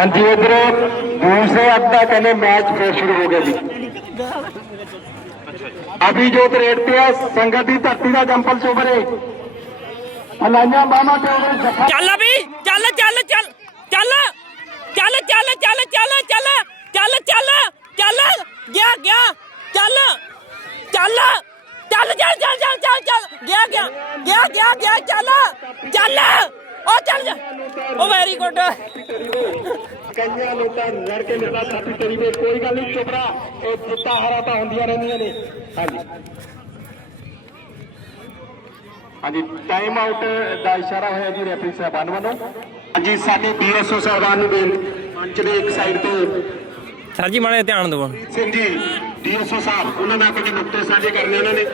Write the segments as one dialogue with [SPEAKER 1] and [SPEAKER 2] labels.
[SPEAKER 1] ਹਾਂਜੀ ਇਧਰ ਦੂਸਰੇ ਅੱਧ ਦਾ ਕਹਿੰਦੇ ਮੈਚ ਫਿਰ ਸ਼ੁਰੂ ਹੋ ਗਿਆ ਜੀ ਅਭਿਜੋਤ ਰੇਡ ਤੇ ਆ ਸੰਗਤ ਦੀ ਧਰਤੀ ਦਾ ਜੰਪਲ ਚੋਬਰੇ ਹਲਾਈਆਂ ਬਾਹਾਂ ਤੇ ਉਹਦੇ ਜੱਫਾ
[SPEAKER 2] ਚੱਲ ਵੀ ਚੱਲ ਚੱਲ ਚੱਲ ਚੱਲ ਚੱਲ ਚੱਲ ਚੱਲ ਚੱਲ ਚੱਲ ਚੱਲ ਚੱਲ ਚੱਲ ਗਿਆ ਗਿਆ ਚੱਲ ਚੱਲ ਚੱਲ ਚੱਲ ਚੱਲ ਚੱਲ ਚੱਲ ਚੱਲ ਗਿਆ ਗਿਆ ਗਿਆ ਗਿਆ ਗਿਆ ਚੱਲ ਚੱਲ ਉਹ ਚੱਲ ਜਾ ਉਹ ਵੈਰੀ ਗੁੱਡ
[SPEAKER 1] ਕਈਆਂ ਲੋਕਾਂ ਲੜ ਕੇ ਮੇਰਾ ਸਾਥੀ ਤੇਰੀ ਵੇ ਕੋਈ ਗੱਲ ਨਹੀਂ ਚੁਬਰਾ ਇਹ ਜਿੱਤਾ ਹਰਾ ਤਾਂ ਹੁੰਦੀਆਂ ਰਹਿੰਦੀਆਂ ਨੇ। ਹਾਂਜੀ। ਹਾਂਜੀ ਟਾਈਮ ਆਊਟ ਦਾ ਇਸ਼ਾਰਾ ਹੋਇਆ ਜੀ ਰੈਫਰੀ ਸਾਹਿਬਾਨ ਵੱਲੋਂ। ਹਾਂਜੀ ਸਾਡੇ ਬੀਐਸਓ ਸਾਹਿਬਾਨ ਨੂੰ ਮੰਚ ਦੇ ਇੱਕ ਸਾਈਡ ਤੇ
[SPEAKER 2] ਸਰ ਜੀ ਮਾੜੇ ਧਿਆਨ ਦਿਓ।
[SPEAKER 1] ਸਿੰਘ ਜੀ ਡੀਐਸਓ ਸਾਹਿਬ ਉਹਨਾਂ ਨਾਲ ਕੁਝ ਨੁਕਤੇ ਸਾਂਝੇ ਕਰਨੇ ਉਹਨਾਂ ਨੇ।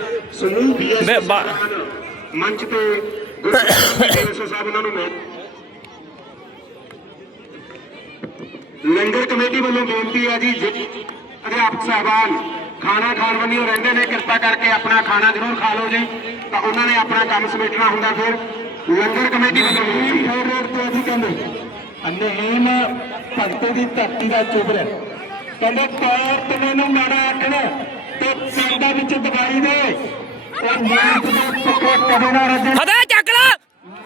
[SPEAKER 1] ਸਮੂਹ ਬੀਐਸਓ ਮੰਚ ਤੇ ਡੀਐਸਓ ਸਾਹਿਬ ਉਹਨਾਂ ਨੂੰ ਮੈਂ ਲੰਗਰ ਕਮੇਟੀ ਵੱਲੋਂ ਬੇਨਤੀ ਹੈ ਜੀ ਅਧਿਆਪਕ ਸਾਹਿਬਾਨ ਖਾਣਾ ਖਾਣ ਬੰਨਿਓ ਰਹਿੰਦੇ ਨੇ ਕਿਰਪਾ ਕਰਕੇ ਆਪਣਾ ਖਾਣਾ ਜ਼ਰੂਰ ਖਾ ਲਓ ਜੀ। ਤਾਂ ਉਹਨਾਂ ਨੇ ਆਪਣਾ ਕੰਮ ਸਮੇਟਣਾ ਹੁੰਦਾ ਫਿਰ। ਲੰਗਰ ਕਮੇਟੀ ਵੱਲੋਂ ਬੇਨਤੀ ਹੈ। ਰੋਡ ਤੇ ਅਸੀਂ ਕਹਿੰਦੇ। ਅਨਹੀਮ ਭਗਤ ਦੀ ਧਰਤੀ ਦਾ ਚੁਬਰ। ਕਹਿੰਦੇ ਪੈਰ ਤੇ ਮੈਨੂੰ ਮਾੜਾ ਆਖਣਾ ਤੇ ਪਿੰਡਾਂ ਵਿੱਚ ਦਵਾਈ ਦੇ। ਉਹ ਨੀਤ ਦੇ ਪੱਕੇ ਕਦੇ ਨਾ ਰੱਜੇ
[SPEAKER 2] ਫਤਿਹ ਚੱਕ ਲਾ।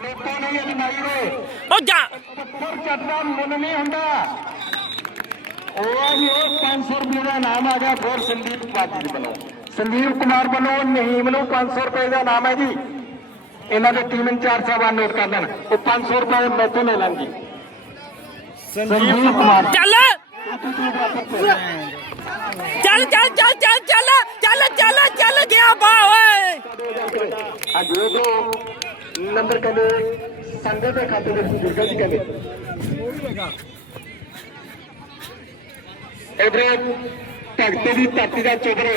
[SPEAKER 1] ਲੋਕਾਂ ਨੇ ਅਜਮਾਈ ਦੇ
[SPEAKER 2] ਉਹ ਜਾ।
[SPEAKER 1] ਪੱਥਰ ਚੱਟਦਾ ਮੁੱਲ ਨਹੀਂ ਹੁੰਦਾ। ਉਹ ਇਹ 500 ਰੁਪਏ ਦਾ ਨਾਮ ਆ ਗਿਆ ਫਿਰ ਸੰਦੀਪ ਪਾਜੀ ਦੇ ਵੱਲੋਂ। ਸੰਦੀਪ ਕੁਮਾਰ ਵੱਲੋਂ ਨਹੀਮ ਨੂੰ 500 ਰੁਪਏ ਦਾ ਨਾਮ ਹੈ ਜੀ। ਇਹਨਾਂ ਦੇ ਟੀਮ ਇੰਚਾਰਜ ਸਾਹਿਬਾਨ ਨੋਟ ਕਰ ਲੈਣ ਉਹ 500 ਰੁਪਏ ਮੈਥੋਂ ਲੈ ਲੈਣਗੇ ਸੰਦੀਪ ਕੁਮਾਰ।
[SPEAKER 2] ਚੱਲ। ਚੱਲ ਚੱਲ ਚੱਲ ਚੱਲ ਚੱਲ ਚੱਲ ਚੱਲ ਚੱਲ ਗਿਆ ਬਾ ਓਏ।
[SPEAKER 1] ਅੱਜ ਉਹ ਨੰਬਰ ਕਹਿੰਦੇ ਸੰਗਤ ਦੇ ਖਾਤੇ ਦੇ ਬਜ਼ੁਰਗਾਂ ਦੀ ਕਹਿੰਦੇ। ਉਧਰੋਂ ਭਗਤ ਦੀ ਧਰਤੀ ਦਾ ਚਦਰ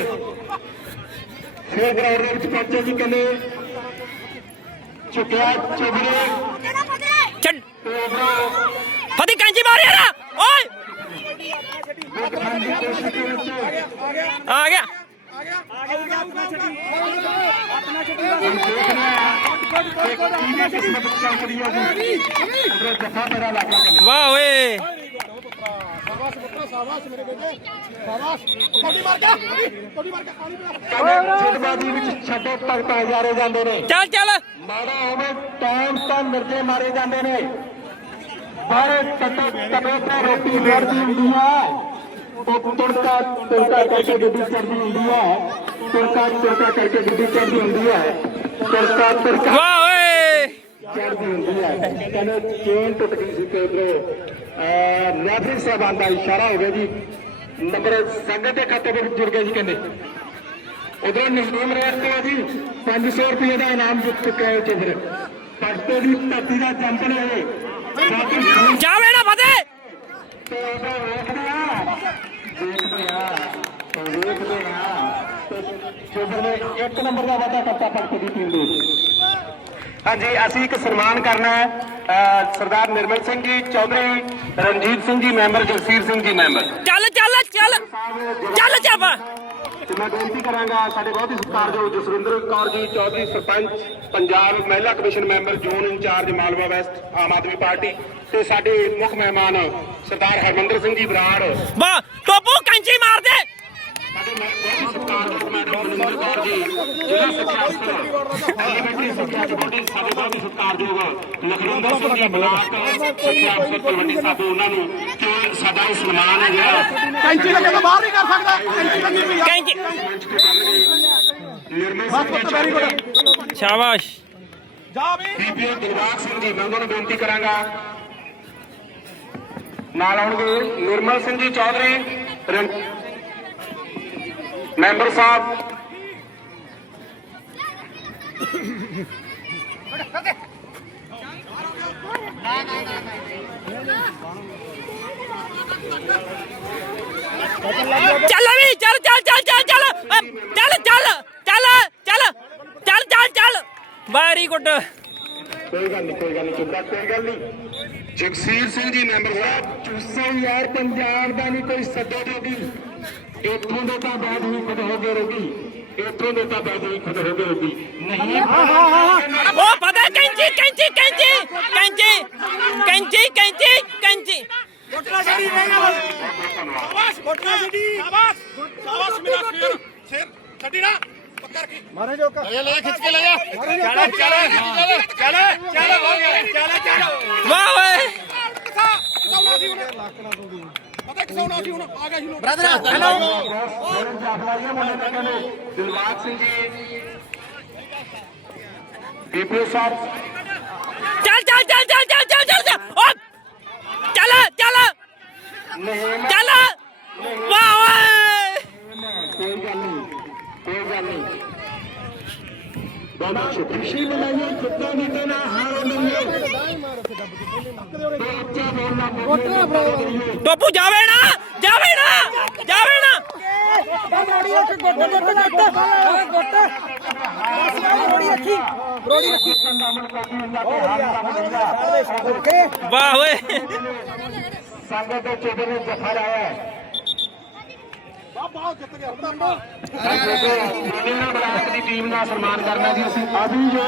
[SPEAKER 1] ਫੇਰ ਗਰਾਊਂਡ ਦੇ ਵਿੱਚ ਪਹੁੰਚੇ ਜੀ ਕੱਲੇ ਚੁੱਕਿਆ ਚਦਰ
[SPEAKER 2] ਫਤੀ ਕਾਂਜੀ ਮਾਰਿਆ ਨਾ ਓਏ ਆ ਗਿਆ
[SPEAKER 1] ਆ ਗਿਆ ਆਪਣਾ ਛੱਡੀ ਆਪਣਾ ਛੱਡੀ ਵਾਹ ਓਏ ਜੱਫਾ ਮੇਰਾ ਕਹਿੰਦੇ ਜਿੱਦਬਾਜ਼ੀ ਵਿੱਚ ਛੱਡੇ ਭਗਤ ਹਜ਼ਾਰੇ ਜਾਂਦੇ ਨੇ।
[SPEAKER 2] ਚੱਲ ਚੱਲ।
[SPEAKER 1] ਮਾੜਾ ਹੋਵੇ ਟਾਈਮ ਤਾਂ ਮਿਰਜੇ ਮਾਰੇ ਜਾਂਦੇ ਨੇ। ਬਾਰੇ ਤੱਤੇ ਤਵੇ ਤੇ ਰੋਟੀ ਲੜਦੀ ਹੁੰਦੀ ਹੈ। ਉਹ ਤੁਰਕਾ ਤੁਰਕਾ ਕਰਕੇ ਗੱਡੀ ਚੜਦੀ ਹੁੰਦੀ ਹੈ। ਤੁਰਕਾ ਤੁਰਕਾ ਕਰਕੇ ਗੱਡੀ ਚੜਦੀ ਹੁੰਦੀ ਹੈ। ਤੁਰਕਾ ਤੁਰਕਾ
[SPEAKER 2] ਵਾਹ ਓਏ।
[SPEAKER 1] ਚੜਦੀ ਹੁੰਦੀ ਹੈ। ਕਹਿੰਦੇ ਚੇਨ ਟੁੱਟ ਗਈ ਸੀ ਤੇ ਉਧਰੋਂ ਰੈਫਰੀ ਸਾਹਿਬਾਨ ਦਾ ਇਸ਼ਾਰਾ ਹੋ ਗਿਆ ਜੀ। ਨੰਬਰ ਸੰਗਤ ਦੇ ਖਾਤੇ ਵਿੱਚ ਜੁੜ ਗਿਆ ਜੀ ਕਹਿੰਦੇ। ਉਧਰ ਨਿਯਮ ਰੇਟ ਤੇ ਆ ਜੀ 500 ਰੁਪਏ ਦਾ ਇਨਾਮ ਜਿੱਤ ਚੁੱਕਾ ਹੈ ਫਿਰ ਪਰਤੇ ਦੀ ਧਰਤੀ ਦਾ ਜੰਪਲ ਹੈ ਬਾਕੀ ਜੂਨ
[SPEAKER 2] ਜਾਵੇ ਨਾ ਫਤਿਹ!
[SPEAKER 1] ਤੇ ਉਹਦਾ ਵੇਖਦੇ ਆ। ਦੇਖਦੇ ਆ। ਤੇ ਵੇਖਦੇ ਆ। ਤੇ ਚੋਬਰ ਨੇ ਇੱਕ ਨੰਬਰ ਦਾ ਵਾਅਦਾ ਕਰਤਾ ਪਰਤੇ ਦੀ ਟੀਮ ਦੇ ਹਾਂਜੀ ਅਸੀਂ ਇੱਕ ਸਨਮਾਨ ਕਰਨਾ ਹੈ। ਸਰਦਾਰ ਨਿਰਮਲ ਸਿੰਘ ਜੀ ਚੌਧਰੀ ਰਣਜੀਤ ਸਿੰਘ ਜੀ ਮੈਂਬਰ ਜਗਸੀਰ ਸਿੰਘ ਜੀ ਮੈਂਬਰ।
[SPEAKER 2] ਚੱਲ ਚੱਲ ਚੱਲ। ਚੱਲ ਚੱਪਾ
[SPEAKER 1] ਤੇ ਮੈਂ ਬੇਨਤੀ ਕਰਾਂਗਾ ਸਾਡੇ ਬਹੁਤ ਹੀ ਸਤਿਕਾਰਯੋਗ ਜਸਵਿੰਦਰ ਕੌਰ ਜੀ ਚੌਧਰੀ ਸਰਪੰਚ ਪੰਜਾਬ ਮਹਿਲਾ commission member zone in charge Malwa west Aam Aadmi party ਤੇ ਸਾਡੇ ਮੁੱਖ ਮਹਿਮਾਨ ਸਰਦਾਰ ਹਰਮੰਦਰ ਸਿੰਘ ਜੀ ਬਰਾੜ
[SPEAKER 2] ਵਾਹ ਟੋਪੂ ਕੈਂਚੀ ਮਾਰ ਦੇ
[SPEAKER 1] ਬਲਾਕ ਸਿੱਖਿਆ ਅਫਸਰ ਤਲਵੰਡੀ ਸਾਬੋ ਉਹਨਾਂ ਨੂੰ ਕਿ ਸਾਡਾ ਇਹ ਸਨਮਾਨ ਹੈ ਜਿਹੜਾ
[SPEAKER 3] ਕੈਂਚੀ ਲੱਗੇ ਤਾਂ ਬਾਹਰ ਨਹੀਂ ਕਰ ਸਕਦਾ ਕੈਂਚੀ। ਲੱਗੀ ਪਈ ਆ
[SPEAKER 2] ਕੈਂਚੀ
[SPEAKER 1] ਨਿਰਮਲ ਸਿੰਘ
[SPEAKER 2] ਸ਼ਾਬਾਸ਼।
[SPEAKER 3] ਜਾ ਵੀ।
[SPEAKER 1] ਬੀਬੀ ਦਿਲਬਾਗ ਸਿੰਘ ਜੀ ਮੈਂ ਉਹਨਾਂ ਨੂੰ ਬੇਨਤੀ ਕਰਾਂਗਾ। ਨਾਲ ਆਉਣਗੇ ਨਿਰਮਲ ਸਿੰਘ ਜੀ ਚੌਧਰੀ ਮੈਂਬਰ ਸਾਹਿਬ।
[SPEAKER 2] ਚੱਲ ਵੀ ਚੱਲ ਚੱਲ ਚੱਲ ਚੱਲ ਚੱਲ। ਚੱਲ ਚੱਲ ਚੱਲ ਚੱਲ ਚੱਲ ਚੱਲ ਚੱਲ। ਵੈਰੀ ਗੁੱਡ
[SPEAKER 1] ਕੋਈ ਗੱਲ ਨਹੀਂ ਕੋਈ ਗੱਲ ਨਹੀਂ ਚੁੱਪ ਕੋਈ ਗੱਲ ਨਹੀਂ ਜਗਸੀਰ ਸਿੰਘ ਜੀ ਮੈਂਬਰ ਸਾਹਿਬ ਚੁੱਸੇ ਯਾਰ ਪੰਜਾਬ ਦਾ ਨਹੀਂ ਕੋਈ ਸੱਦੇ ਜੋਗੀ। ਇੱਥੋਂ ਦੇ ਤਾਂ ਬਾਅਦ ਹੀ ਖੁਦ ਹੋ ਗਏ ਰੋਗੀ ਇੱਥੋਂ ਦੇ ਤਾਂ ਬਾਅਦ ਹੀ ਖੁਦ ਹੋ ਗਏ ਰੋਗੀ ਨਹੀਂ
[SPEAKER 2] ਉਹ ਪਤਾ ਕੈਂਚੀ ਕੈਂਚੀ ਕੈਂਚੀ ਕੈਂਚੀ ਕੈਂਚੀ ਕੈਂਚੀ ਕੈਂਚੀ।
[SPEAKER 3] ਟੁੱਟਣਾ ਹੀ ਰਹਿ ਗਿਆ ਬਸ ਸ਼ਾਬਾਸ਼। ਗੋਟਾ ਛੱਡੀ। ਸ਼ਾਬਾਸ਼। ਸ਼ਾਬਾਸ਼ ਮੇਰਾ ਸ਼ੇਰ। ਸ਼ੇਰ ਛੱਡੀ ਨਾ। ਪੱਕਾ ਰੱਖੀ। ਮਾਰੇ ਜੋ ਕਾ ਲੈ ਲੈ ਖਿੱਚ ਕੇ ਲੈ ਜਾ। ਚੱਲ ਚੱਲ ਚੱਲ ਚੱਲ ਹੋ ਗਿਆ ਚੱਲ ਚੱਲ।
[SPEAKER 2] ਵਾਹ ਓਏ।
[SPEAKER 3] ਕਿਸਾ ਕਿਸਾਉਣਾ ਸੀ ਉਹਨੇ ਪਤਾ ਕਿਸਾਉਣਾ ਸੀ ਹੁਣ ਆ ਗਿਆ ਜੀ ਲੋਟ
[SPEAKER 2] ਬ੍ਰਦਰ ਹੈਲੋ
[SPEAKER 1] ਸੋਰਨ ਜਾਫਲਾਰੀਆ ਮੁੰਡੇ ਨੇ ਕਹਿੰਦੇ ਦਿਲਬਾਗ
[SPEAKER 2] खुशी मनाइए कितना जीतना हार मिले टोपू जावे ना
[SPEAKER 1] जावे ना जावे ना वाह वे संगत
[SPEAKER 3] चौधरी ने जफा लाया
[SPEAKER 1] बाबा जित गया ਟੀਮ ਦਾ ਸਨਮਾਨ ਕਰਨਾ ਜੀ ਅਸੀਂ। ਅਭੀ ਜੋ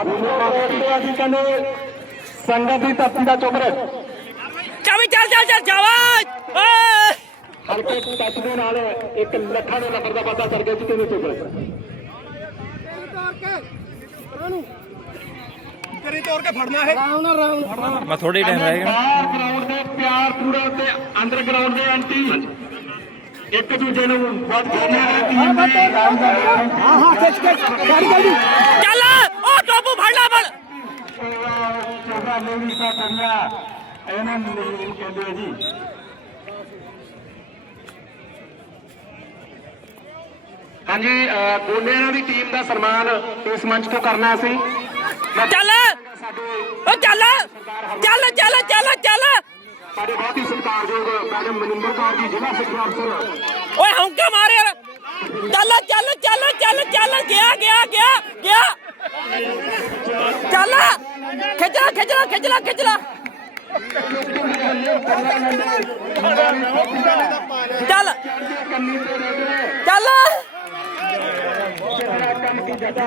[SPEAKER 1] ਅਭੀ ਅਸੀਂ ਕਹਿੰਦੇ ਸੰਗਤ ਦੀ ਧਰਤੀ ਦਾ ਚੁਬਰ
[SPEAKER 2] ਚਾਵੀ ਚੱਲ ਚੱਲ ਚੱਲ ਜਾਵਾ ਓਏ!
[SPEAKER 1] ਹਲਕੇ ਟੱਚ ਦੇ ਨਾਲ ਇੱਕ ਲੱਖਾਂ ਦੇ ਨੰਬਰ ਦਾ ਪਤਾ ਸਰਗੇ ਚ ਕਿਵੇਂ ਚੁਬਰ
[SPEAKER 3] ਕਰੀ ਤੋੜ ਕੇ ਫੜਨਾ ਹੈ
[SPEAKER 2] ਮੈਂ ਥੋੜੀ ਟਾਈਮ ਰਹਿ ਗਿਆ
[SPEAKER 1] ਗਰਾਊਂਡ ਦੇ ਪਿਆਰ ਪੂਰਾ ਤੇ ਅੰਦਰ ਗਰਾਊਂਡ ਦੇ ਐਂਟੀ ਇੱਕ ਦੂਜੇ ਨੂੰ ਵੱਧ ਕਰਨੇ ਵਾਲੀ ਟੀਮ ਦੀ ਹਾਂ। ਹਾਂ ਖਿੱਚ ਖਿੱਚ ਗਾੜੀ ਗਾੜੀ
[SPEAKER 2] ਚੱਲ ਓ ਟੋਪੂ ਫੜ ਲੈ ਬਲ।
[SPEAKER 1] ਚੋਗਾ ਮੇਰੀ ਸਾ ਦੁਨੀਆ ਇਹਨਾਂ ਨੂੰ ਕਹਿੰਦੇ ਆ ਜੀ। ਹਾਂਜੀ ਗੋਲਿਆਂ ਦੀ ਟੀਮ ਦਾ ਸਨਮਾਨ ਇਸ ਮੰਚ ਤੋਂ ਕਰਨਾ ਸੀ।
[SPEAKER 2] ਚੱਲ ਓ ਚੱਲ ਚੱਲ ਚੱਲ ਚੱਲ ਚੱਲ।
[SPEAKER 1] ਸਾਡੇ ਬਹੁਤ ਹੀ ਸਤਿਕਾਰਯੋਗ ਮੈਡਮ ਮਨਿੰਦਰ ਕੌਰ ਜੀ ਜ਼ਿਲ੍ਹਾ ਸਿੱਖਿਆ ਅਫਸਰ
[SPEAKER 2] ਓਏ ਹੌਂਕਾ ਮਾਰ ਯਾਰ ਚੱਲ ਚੱਲ ਚੱਲ ਚੱਲ ਚੱਲ ਗਿਆ ਗਿਆ ਗਿਆ ਗਿਆ ਚੱਲ ਖਿੱਚਲਾ ਖਿੱਚਲਾ ਖਿੱਚਲਾ ਖਿੱਚਲਾ ਚੱਲ
[SPEAKER 1] ਕੰਨੀ ਤੇ ਰਹਿ ਗਏ
[SPEAKER 2] ਚੱਲ
[SPEAKER 1] ਜਿਹੜਾ ਕੰਮ ਕੀ ਜੱਟਾ